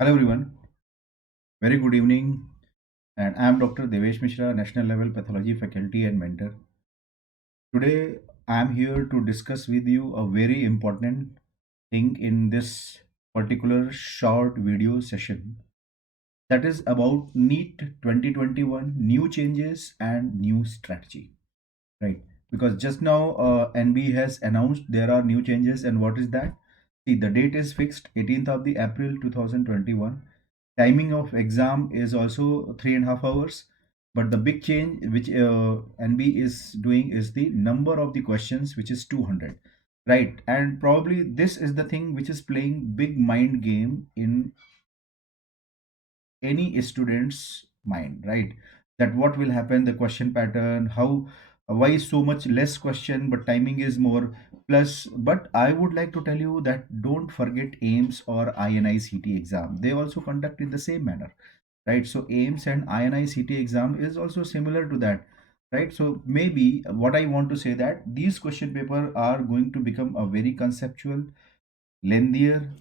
Hello everyone, very good evening, and I am Dr. Devesh Mishra, National Level Pathology Faculty and Mentor. Today I am here to discuss with you a very important thing in this particular short video session, that is about NEET 2021 new changes and new strategy, right? Because just now NB has announced there are new changes, and what is that? See, the date is fixed 18th of the April 2021. Timing of exam is also 3.5 hours, but the big change which NB is doing is the number of the questions, which is 200, right? And probably this is the thing which is playing big mind game in any student's mind, right? That what will happen, the question pattern, how, why so much less question but timing is more. Plus, but I would like to tell you that don't forget AIMS or INICT exam, they also conduct in the same manner, right? So AIMS and INICT exam is also similar to that, right? So maybe what I want to say that these question paper are going to become a very conceptual, lengthier,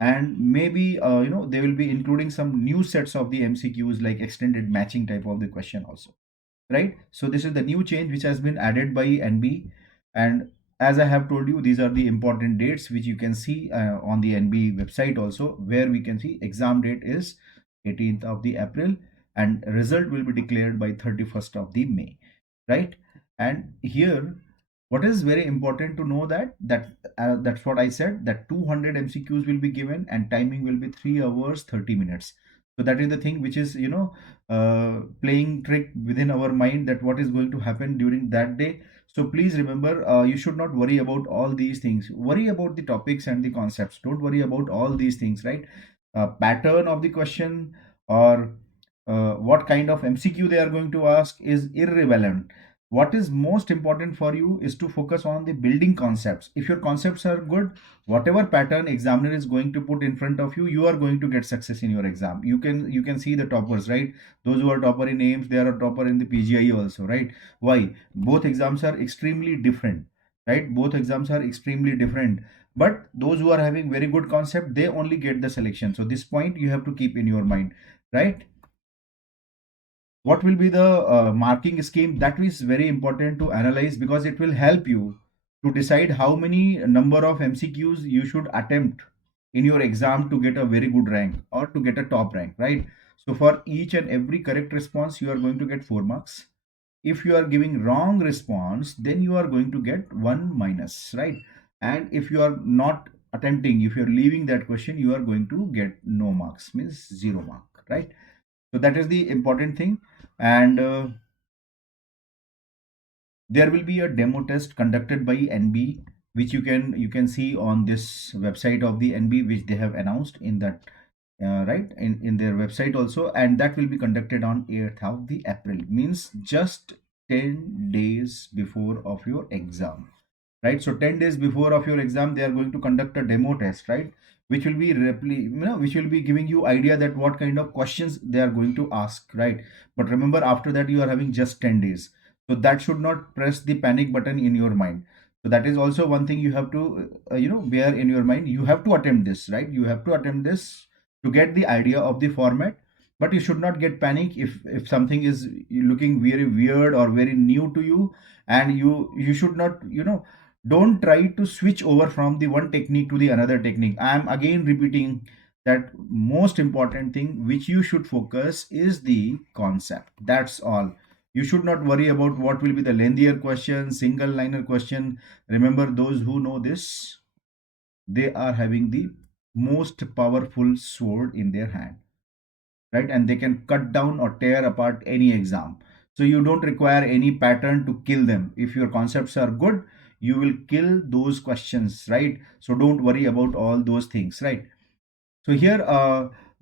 and maybe they will be including some new sets of the MCQs, like extended matching type of the question also, right? So this is the new change which has been added by NB. And as I have told you, these are the important dates which you can see on the NB website also, where we can see exam date is 18th of the April, and result will be declared by 31st of the May, right? And here what is very important to know, that's what I said, that 200 MCQs will be given and timing will be 3 hours 30 minutes. So that is the thing which is playing trick within our mind, that what is going to happen during that day. So please remember, you should not worry about all these things. Worry about the topics and the concepts, don't worry about all these things, right? Pattern of the question, or what kind of MCQ they are going to ask is irrelevant. What is most important for you is to focus on the building concepts. If your concepts are good, whatever pattern examiner is going to put in front of you, you are going to get success in your exam. You can see the toppers, right? Those who are topper in AIMS, they are a topper in the PGI also, right? Why? Both exams are extremely different, right? Both exams are extremely different, but those who are having very good concept, they only get the selection. So this point you have to keep in your mind, right? What will be the marking scheme, that is very important to analyze, because it will help you to decide how many number of MCQs you should attempt in your exam to get a very good rank or to get a top rank, right? So for each and every correct response you are going to get 4 marks. If you are giving wrong response, then you are going to get 1 minus, right? And if you are not attempting, if you are leaving that question, you are going to get no marks, means 0 mark, right? So that is the important thing. And there will be a demo test conducted by NB, which you can see on this website of the NB, which they have announced in that, right, in their website also. And that will be conducted on 8th of the April, means just 10 days before of your exam, right? So 10 days before of your exam, they are going to conduct a demo test, right? Which will be which will be giving you idea that what kind of questions they are going to ask, right? But remember, after that you are having just 10 days, so that should not press the panic button in your mind. So that is also one thing you have to bear in your mind. You have to attempt this, right? You have to attempt this to get the idea of the format. But you should not get panic if something is looking very weird or very new to you. And you should not, don't try to switch over from the one technique to the another technique. I am again repeating that most important thing which you should focus is the concept. That's all. You should not worry about what will be the lengthier question, single liner question. Remember, those who know this, they are having the most powerful sword in their hand, right? And they can cut down or tear apart any exam. So you don't require any pattern to kill them. If your concepts are good, you will kill those questions, right? So don't worry about all those things, right? So here,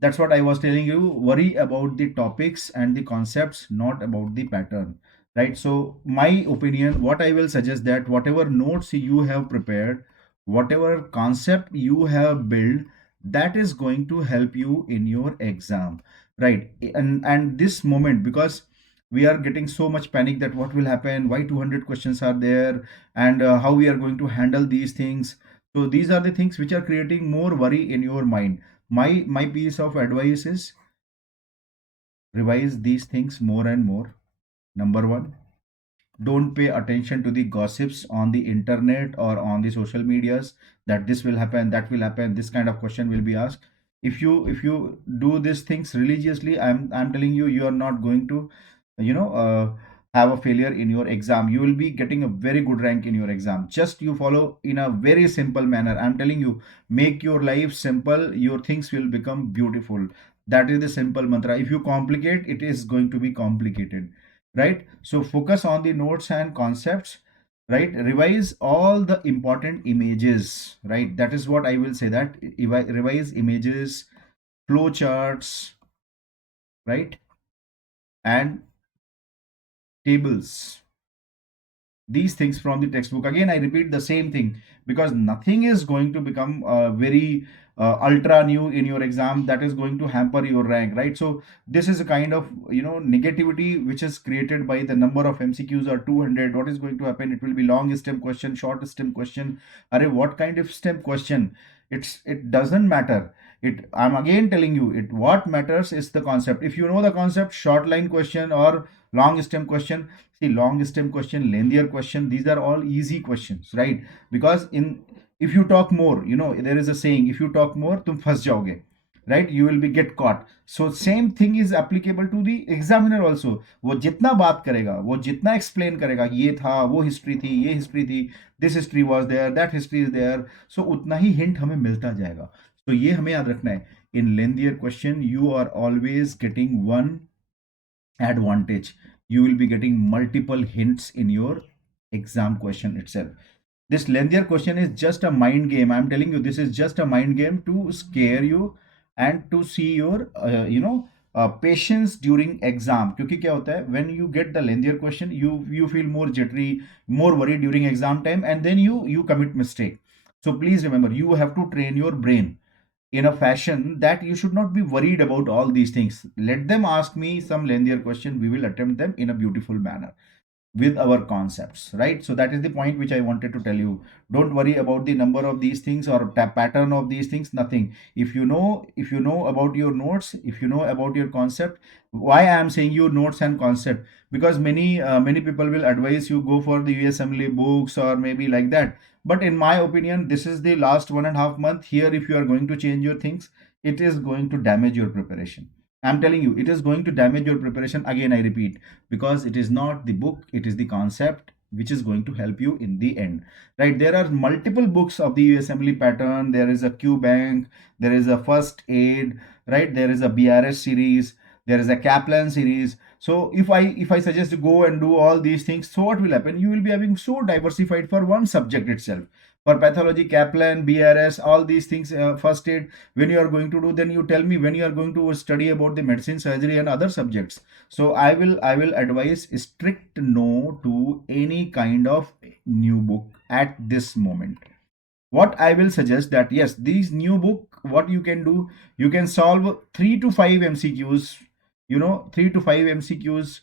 that's what I was telling you. Worry about the topics and the concepts, not about the pattern, right? So my opinion, what I will suggest, that whatever notes you have prepared, whatever concept you have built, that is going to help you in your exam, right? And this moment, because we are getting so much panic that what will happen, why 200 questions are there, and how we are going to handle these things. So these are the things which are creating more worry in your mind. My piece of advice is revise these things more and more. Number one, don't pay attention to the gossips on the internet or on the social medias that this will happen, that will happen, this kind of question will be asked. If you do these things religiously, I'm telling you, you are not going to you know have a failure in your exam. You will be getting a very good rank in your exam. Just you follow in a very simple manner. I'm telling you, make your life simple, your things will become beautiful. That is the simple mantra. If you complicate, it is going to be complicated, right? So focus on the notes and concepts, right? Revise all the important images, right? That is what I will say, that revise images, flow charts, right, and tables, these things from the textbook. Again, I repeat the same thing, because nothing is going to become very ultra new in your exam that is going to hamper your rank, right? So this is a kind of negativity which is created by the number of MCQs or 200. What is going to happen? It will be long stem question, short stem question. Array, what kind of stem question? It doesn't matter. I'm again telling you, it what matters is the concept. If you know the concept, short line question or long stem question. See, long stem question, lengthier question, these are all easy questions, right? Because in if you talk more, there is a saying, if you talk more, tum फंस जाओगे, right? You will be get caught. So same thing is applicable to the examiner also. वो जितना बात करेगा, वो जितना explain करेगा, ये था, वो history थी, ये history थी, this history was there, that history is there, so उतना ही hint हमें मिलता जाएगा. So ये हमें याद रखना है. In lengthier question, you are always getting one advantage. You will be getting multiple hints in your exam question itself. This lengthier question is just a mind game. I'm telling you, this is just a mind game to scare you and to see your patience during exam. क्योंकि क्या होता है, when you get the lengthier question, you feel more jittery, more worried during exam time, and then you commit mistake. So please remember, you have to train your brain in a fashion that you should not be worried about all these things. Let them ask me some lengthier question. We will attempt them in a beautiful manner with our concepts, right? So that is the point which I wanted to tell you. Don't worry about the number of these things or pattern of these things, nothing. If you know about your notes, if you know about your concept. Why I am saying you notes and concept? Because many people will advise you go for the USMLE books or maybe like that. But in my opinion, this is the last 1.5 month. Here, if you are going to change your things, it is going to damage your preparation. I'm telling you, it is going to damage your preparation. Again, I repeat, because it is not the book, it is the concept which is going to help you in the end, right? There are multiple books of the USMLE pattern. There is a Q Bank, there is a First Aid, right? There is a BRS series, there is a Kaplan series. So if I suggest to go and do all these things, so what will happen? You will be having so diversified for one subject itself. For pathology, Kaplan, BRS, all these things, First Aid, when you are going to do, then you tell me when you are going to study about the medicine, surgery and other subjects. So I will advise strict no to any kind of new book at this moment. What I will suggest, that yes, these new book, what you can do, you can solve 3 to 5 MCQs, 3 to 5 MCQs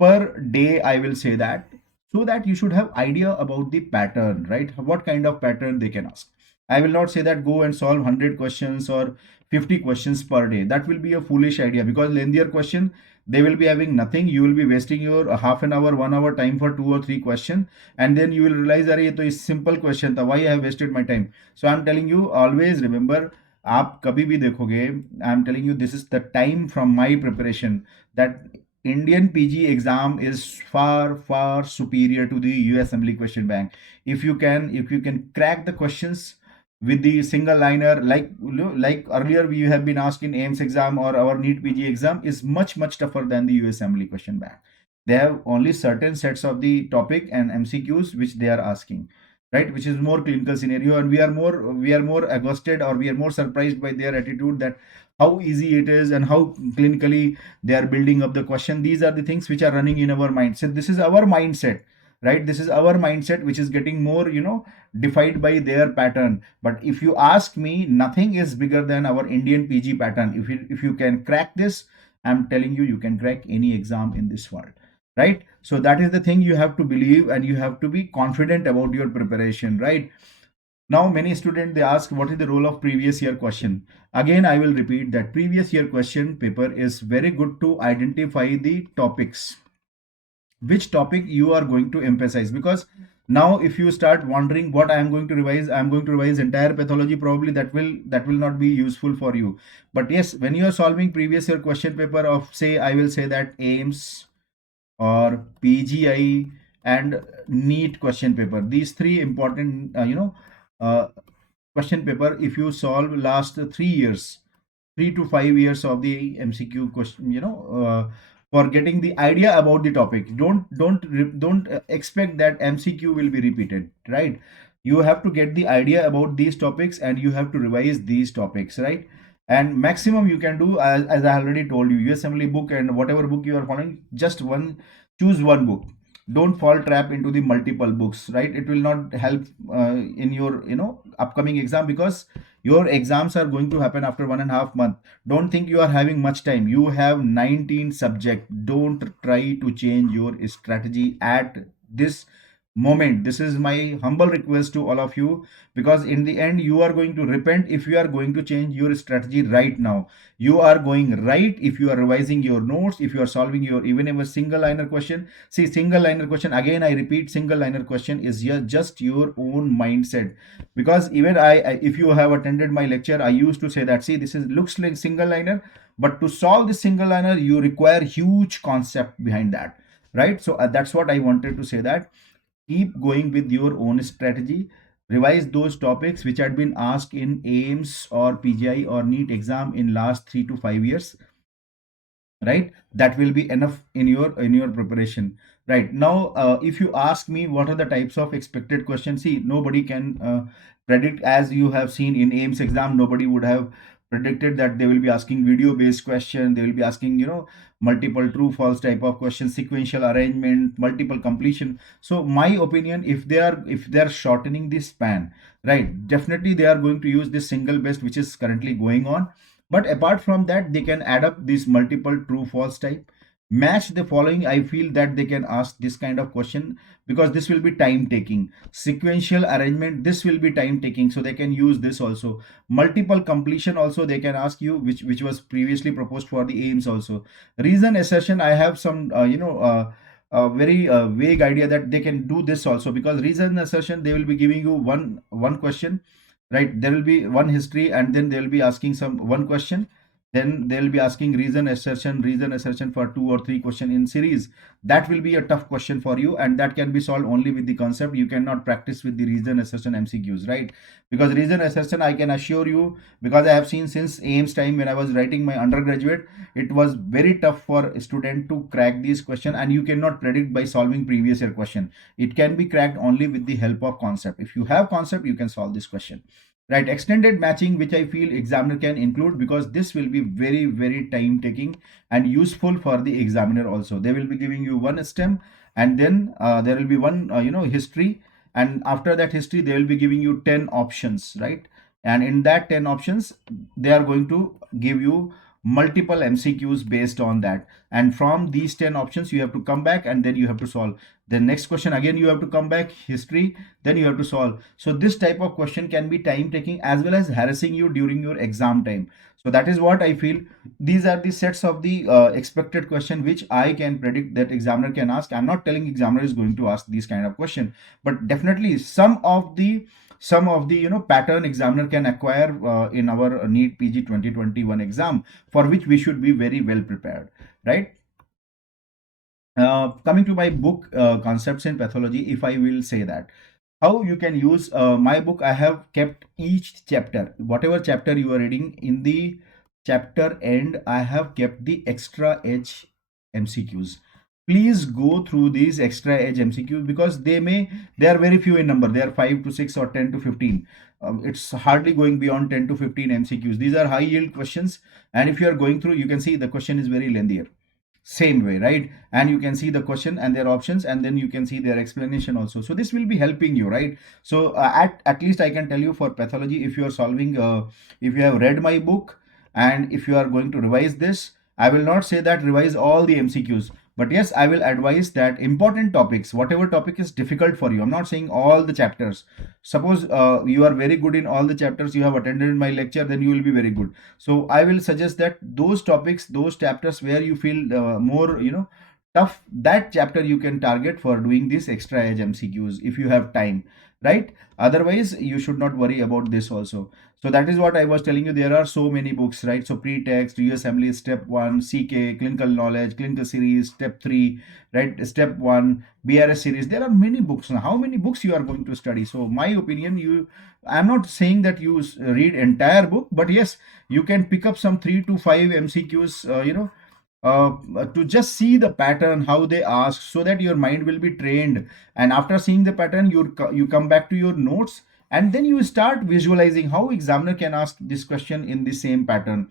per day, I will say that, so that you should have idea about the pattern, right? What kind of pattern they can ask. I will not say that go and solve 100 questions or 50 questions per day. That will be a foolish idea, because lengthier question, they will be having nothing. You will be wasting your half an hour, 1 hour time for 2 or 3 questions, and then you will realize that ये तो इस simple question था, why I have wasted my time. So I'm telling you, always remember, आप कभी भी देखोगे, I'm telling you, this is the time from my preparation, that Indian PG exam is far far superior to the USMLE question bank. If you can crack the questions with the single liner, like earlier we have been asked in AIMS exam, or our NEET PG exam is much tougher than the USMLE question bank. They have only certain sets of the topic and MCQs which they are asking, right? Which is more clinical scenario, and we are more exhausted, or we are more surprised by their attitude, that how easy it is and how clinically they are building up the question. These are the things which are running in our mind. So this is our mindset, right? This is our mindset which is getting more defined by their pattern. But if you ask me, nothing is bigger than our Indian PG pattern. If you can crack this, I'm telling you, you can crack any exam in this world, right? So that is the thing, you have to believe and you have to be confident about your preparation, right? Now, many students they ask what is the role of previous year question. Again, I will repeat that previous year question paper is very good to identify the topics, which topic you are going to emphasize. Because now, if you start wondering what I am going to revise, I am going to revise entire pathology. Probably that will not be useful for you. But yes, when you are solving previous year question paper of, say, I will say that AIMS or PGI and NEET question paper. These three important, uh, question paper. If you solve last 3 years, 3 to 5 years of the MCQ question, for getting the idea about the topic. Don't expect that MCQ will be repeated, right? You have to get the idea about these topics and you have to revise these topics, right? And maximum you can do, as I already told you, USMLE book and whatever book you are following, just one, choose one book. Don't fall trap into the multiple books, right? It will not help in your upcoming exam, because your exams are going to happen after 1.5 months. Don't think you are having much time. You have 19 subject. Don't try to change your strategy at this moment. This is my humble request to all of you, because in the end you are going to repent if you are going to change your strategy right now. You are going right if you are revising your notes, if you are solving your even if a single liner question. See, single liner question, again I repeat, single liner question is just your own mindset. Because even if you have attended my lecture, I used to say that, see, this is looks like single liner, but to solve this single liner you require huge concept behind that, right? So that's what I wanted to say, that keep going with your own strategy. Revise those topics which had been asked in AIMS or PGI or NEET exam in last 3 to 5 years, right? That will be enough in your preparation. Right now, if you ask me what are the types of expected questions, see, nobody can predict. As you have seen in AIMS exam, nobody would have predicted that they will be asking video based question, they will be asking multiple true false type of questions, sequential arrangement, multiple completion. So my opinion, if they are shortening this span, right, definitely they are going to use this single best which is currently going on. But apart from that, they can add up these multiple true false type, match the following. I feel that they can ask this kind of question, because this will be time taking. Sequential arrangement, this will be time taking, so they can use this also. Multiple completion also they can ask you, which was previously proposed for the aims also. Reason assertion, I have some a very vague idea that they can do this also, because reason assertion, they will be giving you one question, right? There will be one history, and then they will be asking some one question, then they'll be asking reason assertion for 2 or 3 question in series. That will be a tough question for you, and that can be solved only with the concept. You cannot practice with the reason assertion MCQs, right? Because reason assertion, I can assure you, because I have seen since AIMS time when I was writing my undergraduate, it was very tough for a student to crack these question, and you cannot predict by solving previous year question. It can be cracked only with the help of concept. If you have concept, you can solve this question, right? Extended matching, which I feel examiner can include, because this will be very very time taking and useful for the examiner also. They will be giving you one stem, and then there will be one history, and after that history they will be giving you 10 options, right? And in that 10 options, they are going to give you multiple MCQs based on that, and from these 10 options you have to come back and then you have to solve the next question. Again you have to come back, history, then you have to solve. So this type of question can be time taking as well as harassing you during your exam time. So that is what I feel. These are the sets of the expected question which I can predict that examiner can ask. I'm not telling examiner is going to ask these kind of question, but definitely some of the pattern examiner can acquire in our NEET PG 2021 exam, for which we should be very well prepared, right? Coming to my book, Concepts in Pathology, if I will say that how you can use my book, I have kept each chapter, whatever chapter you are reading, in the chapter end I have kept the extra edge MCQs. Please go through these extra edge MCQs, because they are very few in number. They are 5 to 6 or 10 to 15. It's hardly going beyond 10 to 15 MCQs. These are high yield questions, and if you are going through, you can see the question is very lengthier, same way, right? And you can see the question and their options, and then you can see their explanation also. So this will be helping you, right? So at least I can tell you, for pathology, if you are solving if you have read my book and if you are going to revise this, I will not say that revise all the MCQs, but yes, I will advise that important topics, whatever topic is difficult for you. I'm not saying all the chapters. Suppose you are very good in all the chapters, you have attended my lecture, then you will be very good. So I will suggest that those topics, those chapters where you feel more, tough, that chapter you can target for doing this extra edge MCQs if you have time, right? Otherwise, you should not worry about this also. So that is what I was telling you. There are so many books, right? So pre-text, USMLE, step 1, CK, clinical knowledge, clinical series, step 3, right? Step 1, BRS series. There are many books. Now, how many books you are going to study? So my opinion, I'm not saying that you read entire book, but yes, you can pick up some 3 to 5 MCQs, to just see the pattern, how they ask, so that your mind will be trained. And after seeing the pattern, you come back to your notes, and then you start visualizing how examiner can ask this question in the same pattern.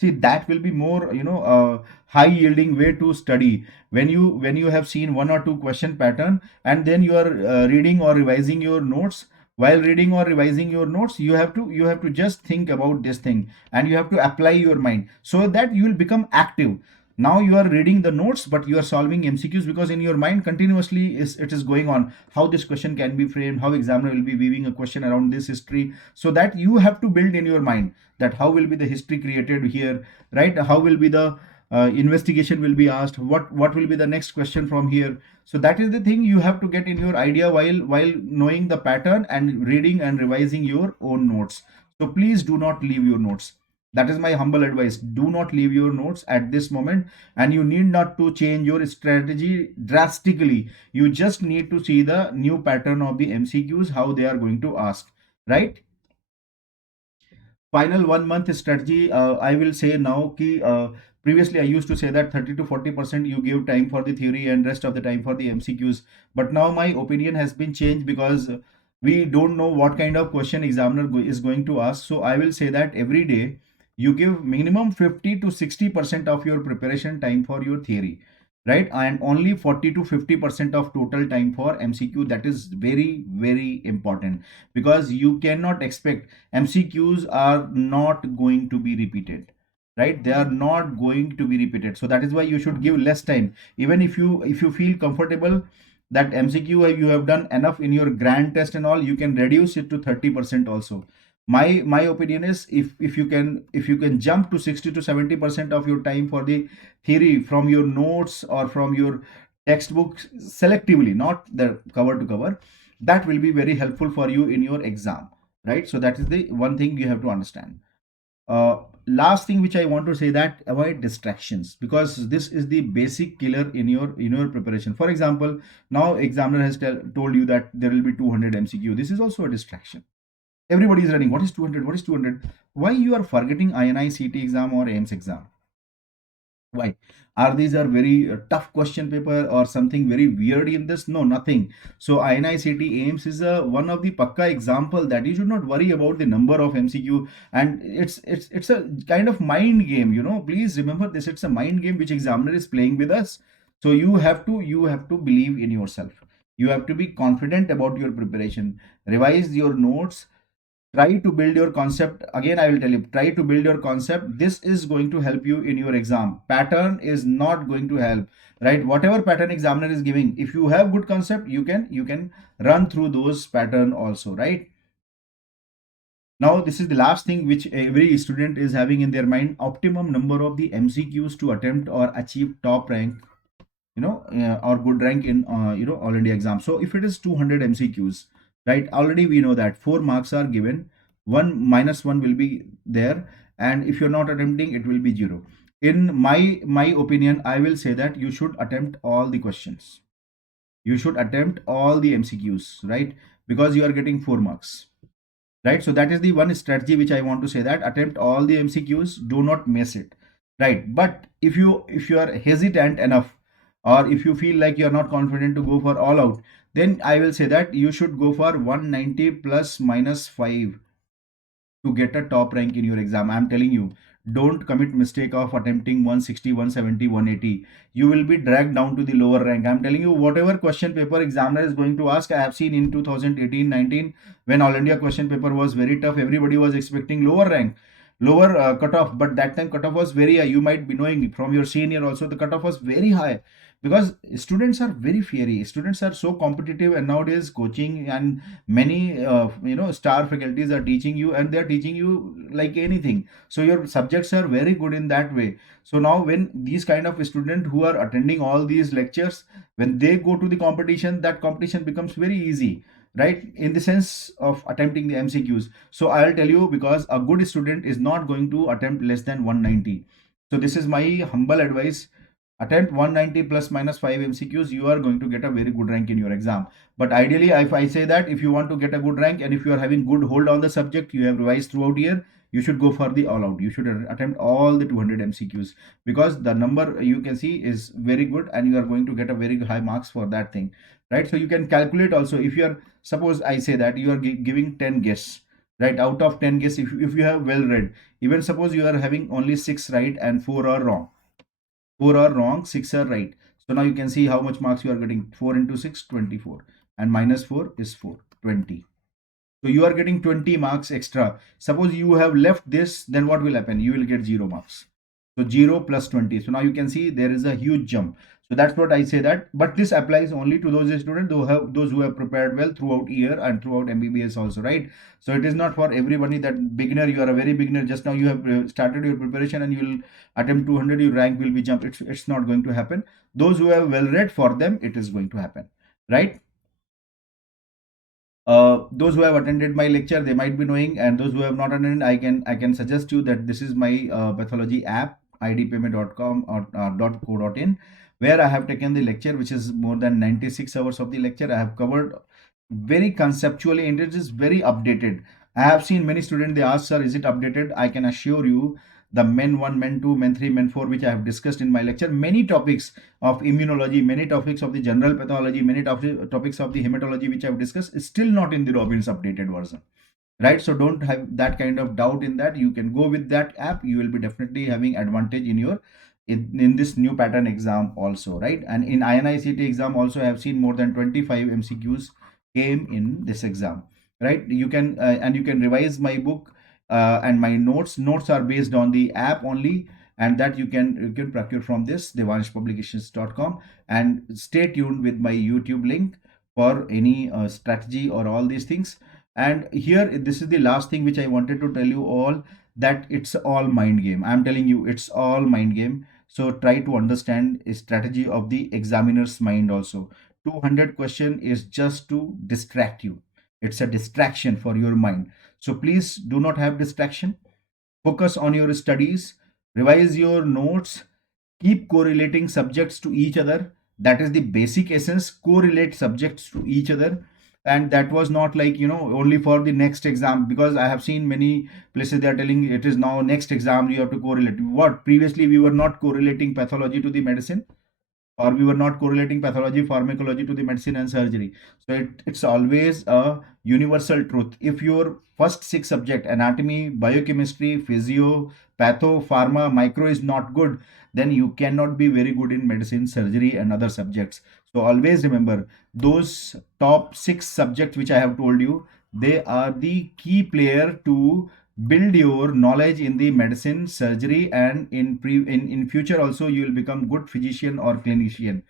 See, that will be more, high yielding way to study. When you have seen one or two question pattern, and then you are reading or revising your notes. While reading or revising your notes, you have to just think about this thing, and you have to apply your mind so that you will become active. Now you are reading the notes, but you are solving MCQs, because in your mind continuously it is going on how this question can be framed, how examiner will be weaving a question around this history. So that you have to build in your mind that how will be the history created here, right? How will be the investigation will be asked, what will be the next question from here. So that is the thing you have to get in your idea while knowing the pattern and reading and revising your own notes. So please do not leave your notes. That is my humble advice. Do not leave your notes at this moment, and you need not to change your strategy drastically. You just need to see the new pattern of the MCQs, how they are going to ask, right? Final 1 month strategy, I will say now ki, previously I used to say that 30 to 40% you give time for the theory and rest of the time for the MCQs. But now my opinion has been changed, because we don't know what kind of question examiner is going to ask. So I will say that every day you give minimum 50 to 60% of your preparation time for your theory, right? And only 40 to 50% of total time for MCQ. That is very, very important, because you cannot expect, MCQs are not going to be repeated, right? They are not going to be repeated. So that is why you should give less time. Even if you feel comfortable that MCQ you have done enough in your grand test and all, you can reduce it to 30% also. My opinion is, if you can jump to 60 to 70% of your time for the theory from your notes or from your textbooks selectively, not the cover to cover, that will be very helpful for you in your exam, right? So that is the one thing you have to understand. Last thing which I want to say, that avoid distractions, because this is the basic killer in your preparation. For example, now examiner has told you that there will be 200 MCQ. This is also a distraction. Everybody is running. What is 200? What is 200? Why you are forgetting INI CT exam or AIMS exam? Why? Are these are very tough question paper or something very weird in this? No, nothing. So INICT AIMS is one of the pakka example that you should not worry about the number of MCQ, and it's a kind of mind game. Please remember this. It's a mind game which examiner is playing with us. So you have to believe in yourself. You have to be confident about your preparation. Revise your notes, try to build your concept. Again, I will tell you, try to build your concept. This is going to help you in your exam. Pattern is not going to help, right? Whatever pattern examiner is giving, if you have good concept, you can run through those pattern also, right? Now this is the last thing which every student is having in their mind: optimum number of the MCQs to attempt or achieve top rank, or good rank in all India exam. So if it is 200 MCQs, right, already we know that 4 marks are given, one minus one will be there, and if you're not attempting, it will be 0. In my opinion, I will say that you should attempt all the questions. You should attempt all the MCQs, right? Because you are getting 4 marks, right? So that is the one strategy which I want to say, that attempt all the MCQs, do not miss it, right? But if you are hesitant enough, or if you feel like you are not confident to go for all out, then I will say that you should go for 190 plus minus 5 to get a top rank in your exam. I'm telling you, don't commit mistake of attempting 160, 170, 180. You will be dragged down to the lower rank. I'm telling you, whatever question paper examiner is going to ask, I have seen in 2018-19, when all India question paper was very tough, everybody was expecting lower rank. lower cutoff, but that time cutoff was very high. You might be knowing from your senior also, the cutoff was very high because students are very fiery. Students are so competitive, and nowadays coaching and many star faculties are teaching you, and they are teaching you like anything. So your subjects are very good in that way. So now when these kind of students who are attending all these lectures, when they go to the competition, that competition becomes very easy, right, in the sense of attempting the MCQs. So I'll tell you, because a good student is not going to attempt less than 190. So this is my humble advice. Attempt 190 plus minus 5 MCQs, you are going to get a very good rank in your exam. But ideally, if I say that if you want to get a good rank and if you are having good hold on the subject, you have revised throughout year, you should go for the all out. You should attempt all the 200 MCQs, because the number you can see is very good and you are going to get a very high marks for that thing, right? So you can calculate also. If you are, suppose I say that you are giving 10 guesses, right? Out of 10 guesses, if you have well read, even suppose you are having only 6 right and 4 are wrong, 4 are wrong, 6 are right. So now you can see how much marks you are getting. 4 into 6, 24, and minus 4 is 4, 20. So you are getting 20 marks extra. Suppose you have left this, then what will happen? You will get 0 marks. So 0 plus 20. So now you can see there is a huge jump. So that's what I say that. But this applies only to those students who have prepared well throughout year and throughout MBBS also, right? So it is not for everybody that beginner, you are a very beginner, just now you have started your preparation and you will attempt 200, your rank will be jump. It's not going to happen. Those who have well read, for them it is going to happen, right? Those who have attended my lecture, they might be knowing, and those who have not attended, I can suggest you that this is my pathology app, idpma.com or .co.in, where I have taken the lecture, which is more than 96 hours of the lecture. I have covered very conceptually, and it is very updated. I have seen many students, they ask, sir, is it updated? I can assure you, the men 1, men 2, men 3, men 4, which I have discussed in my lecture, many topics of immunology, many topics of the general pathology, many topics of the hematology, which I have discussed, is still not in the Robbins updated version, right? So don't have that kind of doubt in that. You can go with that app. You will be definitely having advantage in your in this new pattern exam also, right? And in INICT exam also, I have seen more than 25 MCQs came in this exam, right? You can and you can revise my book and my notes are based on the app only, and that you can procure from this devanshpublications.com. And stay tuned with my YouTube link for any strategy or all these things. And here, this is the last thing which I wanted to tell you all, that it's all mind game. I'm telling you, it's all mind game. So try to understand a strategy of the examiner's mind also. 200 question is just to distract you. It's a distraction for your mind. So please do not have distraction. Focus on your studies, revise your notes, keep correlating subjects to each other. That is the basic essence. Correlate subjects to each other. And that was not like, only for the next exam, because I have seen many places they are telling it is now next exam you have to correlate. What? Previously we were not correlating pathology to the medicine, or we were not correlating pathology, pharmacology to the medicine and surgery. So it's always a universal truth. If your first 6 subject, anatomy, biochemistry, physio, patho, pharma, micro, is not good, then you cannot be very good in medicine, surgery and other subjects. So always remember, those top 6 subjects which I have told you, they are the key player to build your knowledge in the medicine, surgery, and in future also you will become good physician or clinician.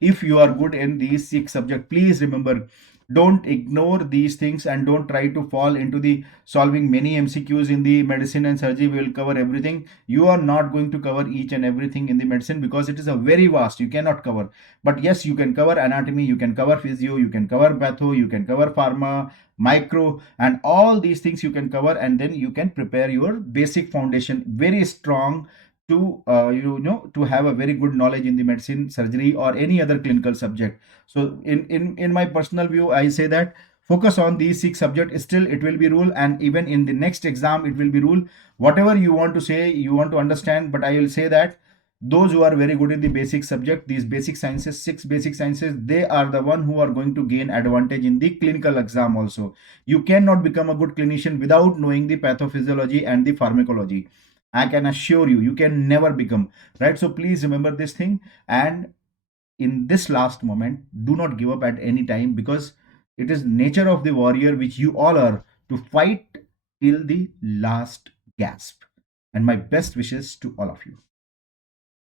If you are good in these 6 subjects, please remember, don't ignore these things and don't try to fall into the solving many MCQs in the medicine and surgery. We will cover everything. You are not going to cover each and everything in the medicine, because it is a very vast, you cannot cover. But yes, you can cover anatomy, you can cover physio, you can cover patho, you can cover pharma, micro, and all these things you can cover, and then you can prepare your basic foundation very strong to to have a very good knowledge in the medicine, surgery, or any other clinical subject. So in my personal view, I say that focus on these 6 subjects. Still it will be rule, and even in the next exam it will be rule. Whatever you want to say, you want to understand, but I will say that those who are very good in the basic subject, these basic sciences, 6 basic sciences, they are the one who are going to gain advantage in the clinical exam also. You cannot become a good clinician without knowing the pathophysiology and the pharmacology. I can assure you, you can never become, right? So please remember this thing. And in this last moment, do not give up at any time, because it is nature of the warrior, which you all are, to fight till the last gasp. and my best wishes to all of you.